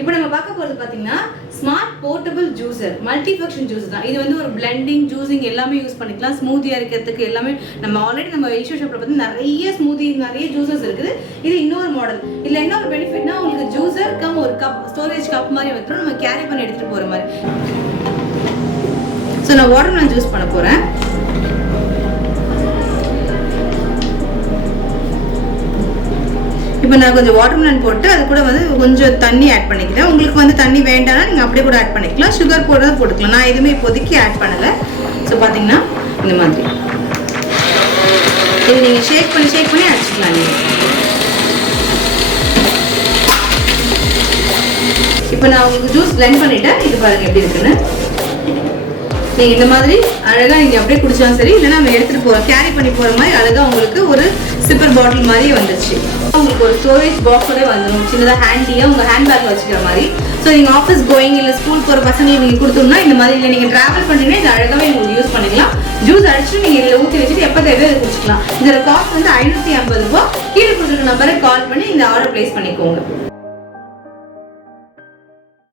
இப்போ நம்ம பார்க்க போகிறது பார்த்தீங்கன்னா smart portable juicer, multi function juice தான். இது வந்து ஒரு பிளெண்டிங், ஜூஸிங் எல்லாமே யூஸ் பண்ணிக்கலாம். ஸ்மூத்தியாக இருக்கிறதுக்கு எல்லாமே நம்ம ஆல்ரெடி நம்ம ஈஷோ ஷாப்பில் பார்த்து நிறைய ஸ்மூத்தி, நிறைய ஜூஸஸ் இருக்குது. இது இன்னொரு மாடல். இதில் என்ன ஒரு பெனிஃபிட்னா உங்களுக்கு ஜூஸர் கம் ஒரு கப், ஸ்டோரேஜ் கப் மாதிரி வந்துடும், நம்ம கேரி பண்ணி எடுத்துகிட்டு போகிற மாதிரி. ஸோ நான் வாட்டர்மெலன் ஜூஸ் பண்ண போகிறேன். இப்போ நான் கொஞ்சம் வாட்டர்மெலன் போட்டு அது கூட வந்து கொஞ்சம் தண்ணி ஆட் பண்ணிக்கிறேன். உங்களுக்கு வந்து தண்ணி வேண்டாம்னா நீங்கள் அப்படியே கூட ஆட் பண்ணிக்கலாம். சுகர் போடுறத போட்டுக்கலாம். நான் எதுவுமே இப்போதைக்கு ஆட் பண்ணலை. ஸோ பார்த்தீங்கன்னா இந்த மாதிரி இது நீங்கள் ஷேக் பண்ணி அடிச்சுக்கலாம். நீங்கள் இப்போ நான் உங்களுக்கு ஜூஸ் பிளெண்ட் பண்ணிட்டேன். இது பாருங்கள் எப்படி இருக்குன்னு. நீங்கள் இந்த மாதிரி அழகாக நீங்கள் அப்படியே குடிச்சாலும் சரி, இல்லைன்னா நம்ம எடுத்துகிட்டு போகிறோம் கேரி பண்ணி போகிற மாதிரி அழகாக உங்களுக்கு ஒரு சிப்பர் பாட்டில் மாதிரி வந்துச்சு. உங்களுக்கு ஒரு ஸ்டோரேஜ் பாக்ஸோட வந்துடும், சின்னதாக ஹேண்டியாக உங்கள் ஹேண்ட்பேக்கில் வச்சுக்கிற மாதிரி. ஸோ நீங்கள் ஆஃபீஸ் கோயிங் இல்லை ஸ்கூல் போகிற பசங்களுக்கு நீங்கள் கொடுத்தோம்னா இந்த மாதிரி, இல்லை நீங்கள் ட்ராவல் பண்ணிங்கன்னா இது அழகாகவே உங்களுக்கு யூஸ் பண்ணிக்கலாம். ஜூஸ் அடிச்சுட்டு நீங்கள் இதில் ஊற்றி வச்சுட்டு எப்போ தேவையோ அதை குடிச்சிக்கலாம். இதோட காஸ்ட் வந்து 550 ரூபா. கீழே கொடுக்குற நம்பரை கால் பண்ணி இந்த ஆர்டர் ப்ளேஸ் பண்ணிக்கோங்க.